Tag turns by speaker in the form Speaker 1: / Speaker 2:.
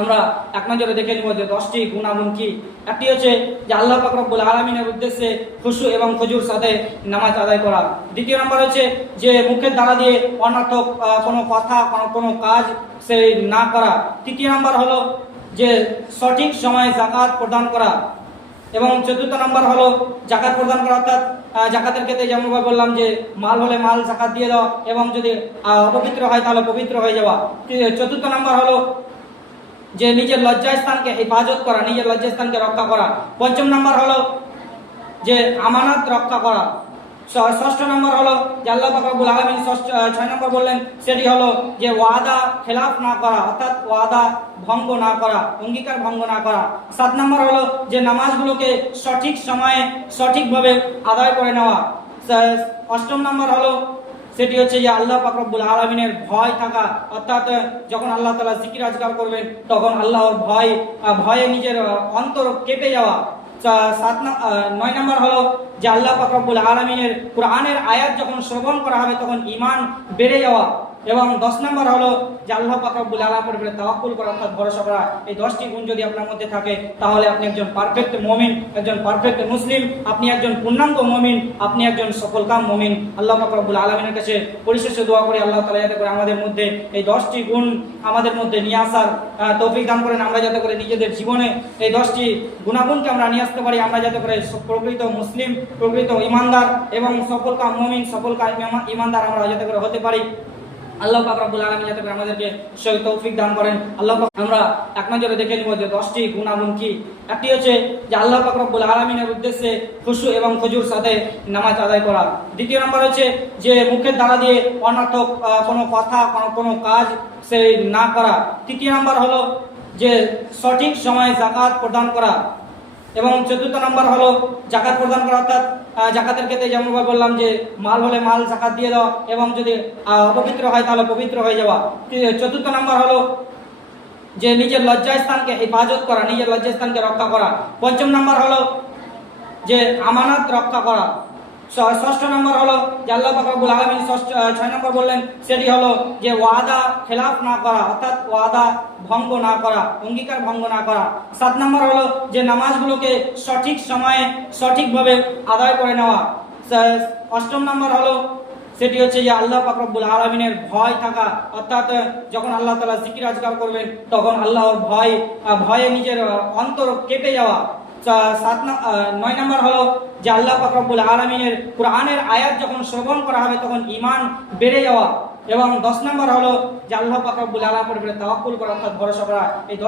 Speaker 1: আমরা এক নজরে দেখে নিব যে দশটি গুণাগুণ কি। একটি হচ্ছে যে আল্লাহ পাক রব্বুল আলমিনের উদ্দেশ্যে খুশু এবং খজুর সাথে নামাজ আদায় করা। দ্বিতীয় নম্বর হচ্ছে যে মুখের দ্বারা দিয়ে অনর্থক কোনো কথা, কোনো কোনো কাজ সে না করা। তৃতীয় নম্বর হলো যে সঠিক সময়ে জাকাত প্রদান করা। এবং চতুর্থ নম্বর হলো জাকাত প্রদান করা, অর্থাৎ জাকাতের ক্ষেত্রে যেমনভাবে বললাম যে মাল হলে মাল জাকাত দিয়ে দেওয়া এবং যদি অপবিত্র হয় তাহলে পবিত্র হয়ে যাওয়া। চতুর্থ নম্বর হলো যে নিজের লজ্জাস্থানকে হেফাজত করা, নিজের লজ্জাস্থানকে রক্ষা করা। পঞ্চম নম্বর হলো যে আমানত রক্ষা করা। ষষ্ঠ নম্বর হলো যে আল্লাহ ফাকরুল আলমিন ষষ্ঠ ছয় নম্বর বললেন, সেটি হলো যে ওয়াদা খেলাফ না করা, অর্থাৎ ওয়াদা ভঙ্গ না করা, অঙ্গীকার ভঙ্গ না করা। সাত নম্বর হলো যে নামাজগুলোকে সঠিক সময়ে সঠিকভাবে আদায় করে নেওয়া। অষ্টম নম্বর হলো সেটি হচ্ছে যে আল্লাহ পাকরবুল আলমিনের ভয় থাকা, অর্থাৎ যখন আল্লাহ তালা জিকির আজগার করবেন, তখন আল্লাহর ভয় ভয়ে নিজের অন্তর কেঁপে যাওয়া। সাত নয় নম্বর হলো যে আল্লাহ পাকরবুল আলমিনের কোরআনের আয়াত যখন শ্রবণ করা হবে, তখন ইমান বেড়ে যাওয়া। এবং দশ নম্বর হলো যে আল্লাহ পাকরবুল আলমের উপরে তাওয়াক্কুল করা, অর্থাৎ ভরসা করা। এই দশটি গুণ যদি আপনার মধ্যে থাকে, তাহলে আপনি একজন পারফেক্ট মমিন, একজন পারফেক্ট মুসলিম, আপনি একজন পূর্ণাঙ্গ মমিন, আপনি একজন সফলকাম মমিন। আল্লাহ পাকরবুল আলমিনের কাছে পরিশেষে দোয়া করে, আল্লাহ তালা যাতে করে আমাদের মধ্যে এই দশটি গুণ আমাদের মধ্যে নিয়ে আসার তৌফিক দান করেন। আমরা যাতে করে নিজেদের জীবনে এই দশটি গুণাগুণকে আমরা নিয়ে আসতে পারি। আমরা যাতে করে প্রকৃত মুসলিম, প্রকৃত ইমানদার এবং সফলকাম মমিন, সফলকাম ইমা- ইমানদার আমরা যাতে করে হতে পারি। আল্লাহ পাক রব্বুল আলামিন যাতে আমাদেরকে সেই তৌফিক দান করেন। আল্লাহ পাক, আমরা এক নজরে দেখে নিব যে দশটি গুণাগুণ কি। একটি হচ্ছে যে আল্লাহ পাক রব্বুল আলামিনের উদ্দেশ্যে খুশু এবং খজুর সাথে নামাজ আদায় করা। দ্বিতীয় নম্বর হচ্ছে যে মুখের দ্বারা দিয়ে অনর্থক কোনো কথা, কোনো কাজ সে না করা। তৃতীয় নম্বর হলো যে সঠিক সময়ে জাকাত প্রদান করা। এবং চতুর্থ নাম্বার হলো জাকাত প্রদান করা, অর্থাৎ জাকাতের ক্ষেত্রে যেমনভাবে বললাম যে মাল হলে মাল জাকাত দিয়ে দেওয়া এবং যদি অপবিত্র হয় তাহলে পবিত্র হয়ে যাওয়া। চতুর্থ নাম্বার হলো যে নিজের লজ্জাস্থানকে হেফাজত করা, নিজের লজ্জাস্থানকে রক্ষা করা। পঞ্চম নাম্বার হলো যে আমানত রক্ষা করা। ষষ্ঠ নম্বর হলো যে আল্লাহ ফাকরুল আলমিন ষষ্ঠ ছয় নম্বর বললেন, সেটি হলো যে ওয়াদা খেলাফ না করা, অর্থাৎ ওয়াদা ভঙ্গ না করা, অঙ্গীকার ভঙ্গ না করা। সাত নম্বর হলো যে নামাজগুলোকে সঠিক সময়ে সঠিকভাবে আদায় করে নেওয়া। অষ্টম নম্বর হলো, সেটি হচ্ছে যে আল্লাহ পাকরবুল আলমিনের ভয় থাকা, অর্থাৎ যখন আল্লাহ তালা জিকির আজগার করবেন, তখন আল্লাহর ভয় ভয়ে নিজের অন্তর কেঁপে যাওয়া। সাত নয় নম্বর হলো যে আল্লাহ পাকরবুল আলমিনের কোরআনের আয়াত যখন শ্রবণ করা হবে তখন ইমান বেড়ে যাওয়া। এবং দশ নম্বর হলো যে আল্লাহ পাকরবুল আলমের তাওয়াক্কুল করা অর্থাৎ ভরসা করা। এই